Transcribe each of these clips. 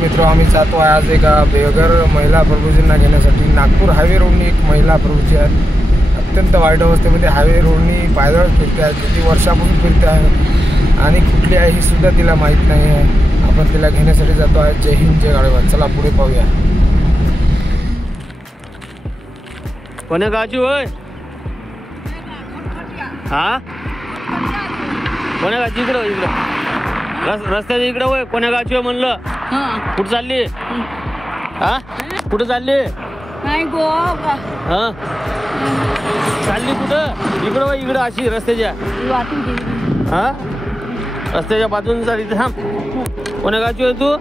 मित्र, आम्ही जातो आहे आज एका बेघर महिला प्रभूजींना घेण्यासाठी. नागपूर हायवे रोडनी एक महिला प्रभूजी आहे, अत्यंत वाईट अवस्थेमध्ये हायवे रोडनी पायदळ फिरते आहे. किती वर्षापासून फिरते आहे आणि कुठली आहे ही सुद्धा तिला माहीत नाही आहे. आपण तिला घेण्यासाठी जातो आहे. जय हिंद, जय गाडीवाद. चला पुढे पाहूया. कोण्या गावची होय? हा, कोण्या गावची? इकडं इकडं रस्त्याच्या इकडं होय. कोण्या गावची होय म्हणलं? कुठं चालली? हा, कुठं चालली? नाही गो. हा, चालली कुठं? इकडं होय, इकडं अशी रस्त्याच्या. हा, रस्त्याच्या बाजून चालली. थांब. कोण्या गावची होय तू?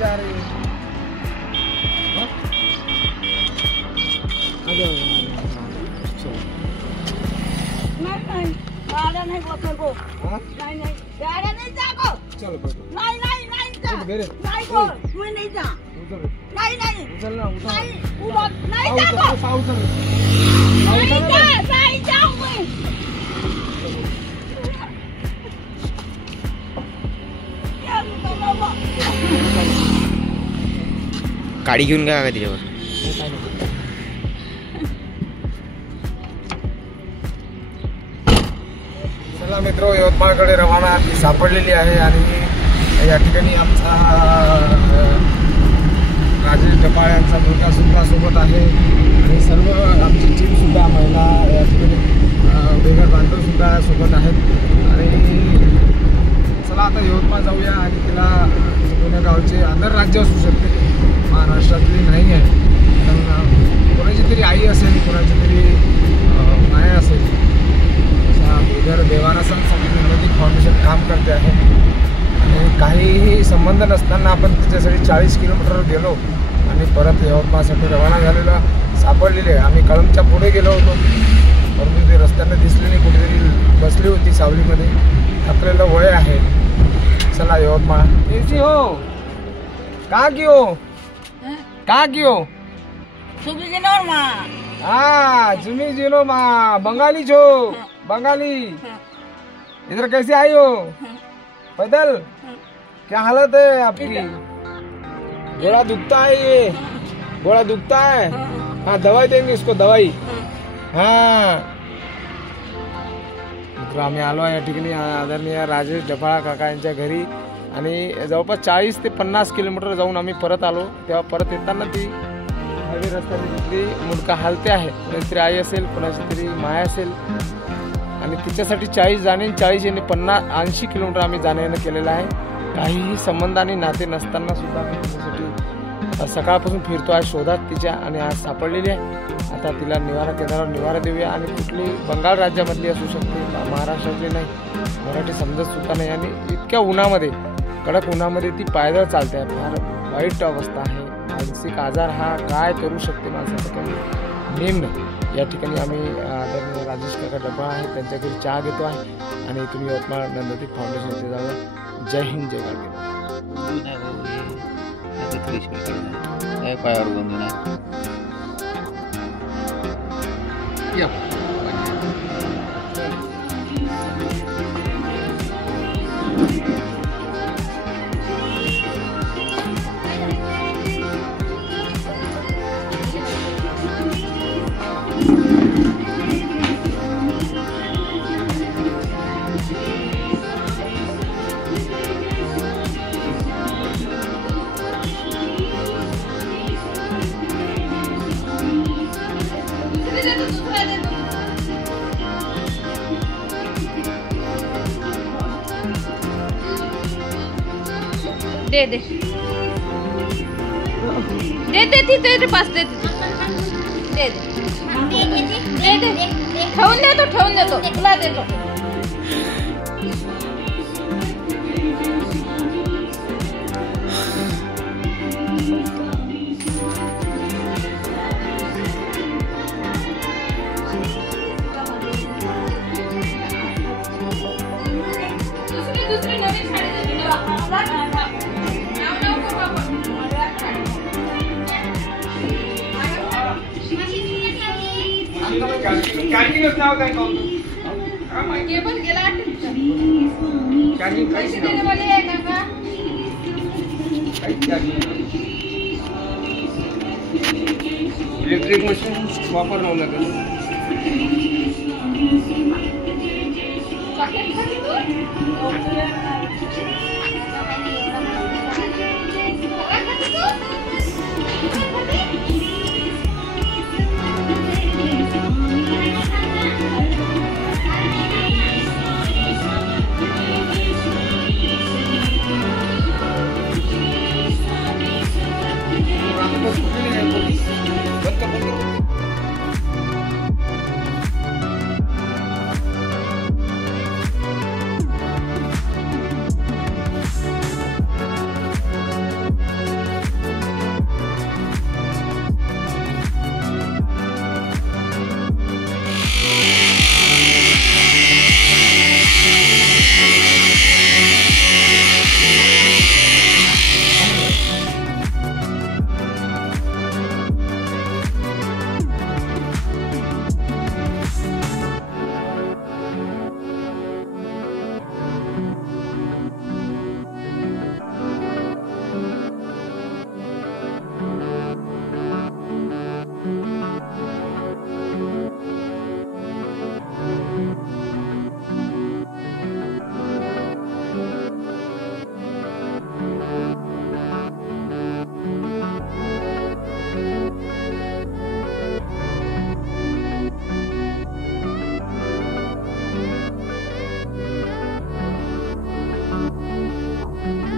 जा रही है? नहीं गाड़ा नहीं वो नहीं गाड़ा नहीं जागो. चलो नहीं नहीं नहीं जा. नहीं गो, मैं नहीं जा. नहीं नहीं उचल ना, उचल. नहीं वो नहीं जागो. नहीं जाऊं मैं. गाडी घेऊन काय का तिच्यावर? चला मित्र, यवतमाळकडे रवाना ती सापडलेली आहे आणि या ठिकाणी आमचा राजेश ढपाळ यांचा मुलगा सुद्धा सोबत आहे आणि सर्व आमची टीम सुद्धा महिला या ठिकाणी बेघर बांधव सुद्धा सोबत आहेत. आणि चला आता यवतमाळ जाऊया आणि तिला पुण्या गावचे आंतरराज्य असू शकते, महाराष्ट्रातली नाही आहे. कारण कोणाची तरी आई असेल, कोणाची तरी माया असेल. अशा बेघर देवानासाठी नदी फाउंडेशन काम करते आहे आणि काहीही संबंध नसताना आपण तिच्यासाठी 40 किलोमीटर गेलो आणि परत यवतमाळसाठी रवाना झालेला सापडलेले आहे. आम्ही कळंबच्या पुढे गेलो होतो, परंतु ते रस्त्याने दिसली नाही, कुठेतरी बसली होती सावलीमध्ये. थकलेलं वय आहे. चला यवतमाळ. कैसी हो? कहाँ की हो? कहाँ की हो? हाँ, जुमी जिनो माँ. बंगाली छो? बंगाली. इधर कैसे आई हो? पैदल? क्या हालत है आपकी? घोड़ा दुखता है, ये घोड़ा दुखता है. हाँ, दवाई देंगे इसको, दवाई. हाँ, आम्ही आलो आहे या ठिकाणी आदरणीय राजेश ढपाळ काका यांच्या घरी आणि जवळपास 40 ते 50 किलोमीटर जाऊन आम्ही परत आलो. तेव्हा परत येताना ती हायवे रस्त्याने तिथली मुलगा हालते आहे. कोणाची तरी आई असेल, कोणाची तरी माया असेल आणि तिच्यासाठी 40 जाणे 40 येणे 80 किलोमीटर आम्ही जाणं येणं केलेलं आहे. काहीही संबंध आणि नाते नसताना सुद्धा आम्ही तिच्यासाठी सकाळपासून फिरतो आहे शोधात तिच्या आणि आज सापडलेली आहे. आता तिला निवारा केंद्रावर निवारा देऊया आणि कुठली बंगाल राज्यामधली असू शकते, महाराष्ट्रातली नाही, मराठी समजत सुद्धा नाही. आणि इतक्या उन्हामध्ये, कडक उन्हामध्ये ती पायदळ चालते आहे. फार वाईट अवस्था आहे. मानसिक आजार हा काय करू शकते माणसाचं काही नेम नाही. या ठिकाणी आम्ही आदरणीय राजेश काका ढपाळ आहेत त्यांच्या घरी चहा घेतो आहे आणि तुम्ही यवतमाळ नंददीप फाउंडेशन इथे जाऊया. जय हिंद, जय गाडगे. पायावर बंधून आहे. दे दे दे दे ती तेरे पास दे दे दे दे ठेवून देतो तुला देतो. केबल गेला पैसे देणे वाले आहे काका इलेक्ट्रिक मशीन वापरणं लागेल. चॉकलेट खाते तू? फराळ खाते तू?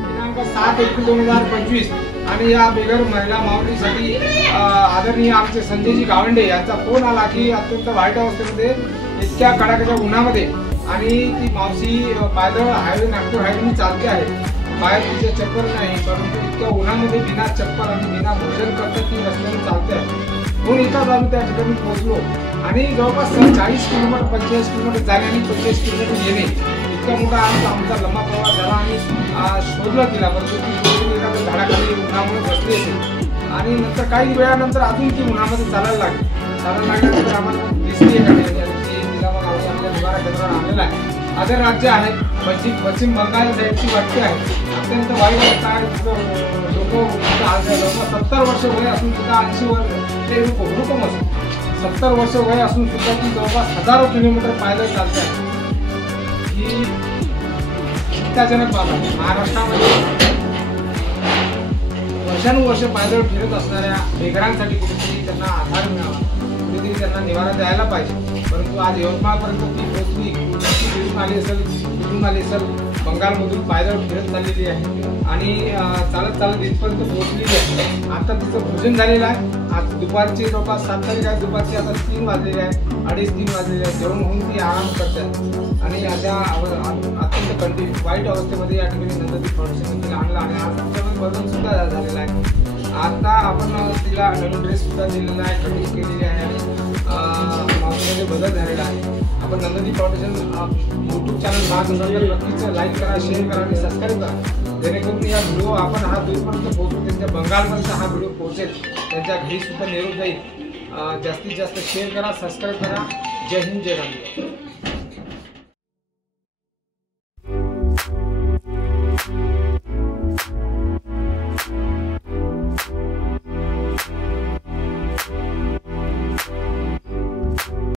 दिनांक 7 एप्रिल 2025 आणि या बेघर महिला माऊलीसाठी आदरणीय आमचे संजयजी गावंडे यांचा फोन आला की अत्यंत वाईट अवस्थेमध्ये इतक्या कडाक्याच्या उन्हामध्ये आणि ती मावशी पायदळ हायवे नागपूर हायवे चालते आहे. बाहेर तिचे चप्पल नाही, परंतु इतक्या उन्हामध्ये बिना चप्पल आणि बिना भोजन करता ती रस्त्याने चालते आहे. म्हणून इथंच आम्ही त्या ठिकाणी पोहोचलो आणि जवळपास 40 किलोमीटर 45 किलोमीटर जाणे आणि 45 किलोमीटर येणे इतका मोठा आमचा लंबा प्रवास झाला आणि शोधलं तिला, परंतु ती एखाद्या झाडाखाली उन्हामुळे बसली असेल आणि नंतर काही वेळानंतर अजून ती उन्हामध्ये चालायला लागल्यानंतर आम्हाला दिसली एका ठिकाणी तिला मग आम्ही आपल्या निवारा केंद्रावर आणलेला आहे. अदर राज्य आहेत, पश्चिम बंगाल साईडची वाटते आहे. अत्यंत वाईट अवस्था आहे. लोक 70 वर्ष वय असून सुद्धा 80 वर्ष ते हुकूम असतो. 70 वर्ष वय असून सुद्धा ती जवळपास हजारो किलोमीटर पायदळ चालते आहे. ही चिंताजनक बाब आहे. महाराष्ट्रामध्ये वर्षानुवर्ष पायदळ फिरत असणाऱ्या बेघरांसाठी कुठेतरी त्यांना आधार मिळावा, कुठेतरी त्यांना निवारा द्यायला पाहिजे. परंतु आज यवतमाळपर्यंत ती पोहोचली, कुठून आली असेल, कुठून आली असेल, बंगालमधून पायदळ फिरत चाललेली आहे आणि चालत चालत इथपर्यंत पोहोचलेली आहे. आता तिचं भोजन झालेलं आहे. आज दुपारची जवळपास 7 तारीख आहे. दुपारची आता 3 वाजलेली आहे, 2:30-3 वाजलेले आहे. जेवण होऊन ती आराम करतात आणि अशा अत्यंत वाईट अवस्थेमध्ये या ठिकाणी नंददीप फाउंडेशन तिला आणलं आणि आज तिच्यामध्ये बदल सुद्धा झालेला आहे. आता आपण तिला नवीन ड्रेस सुद्धा दिलेला आहे, कटिंग केलेली आहे आणि मावशीमध्ये बदल झालेला आहे. आपण नंददीप फाउंडेशन यूट्यूब चॅनल पाहत नक्कीच लाईक करा, शेअर करा आणि सबस्क्राईब करा, जेणेकरून या व्हिडिओ आपण हा दूरपर्यंत पोहोचू, त्यांच्या बंगालपर्यंत हा व्हिडिओ पोहोचेल, त्यांच्या घरी सुद्धा निरोप जाईल. जास्तीत जास्त शेअर करा, सबस्क्राईब करा. जय हिंद, जय राम.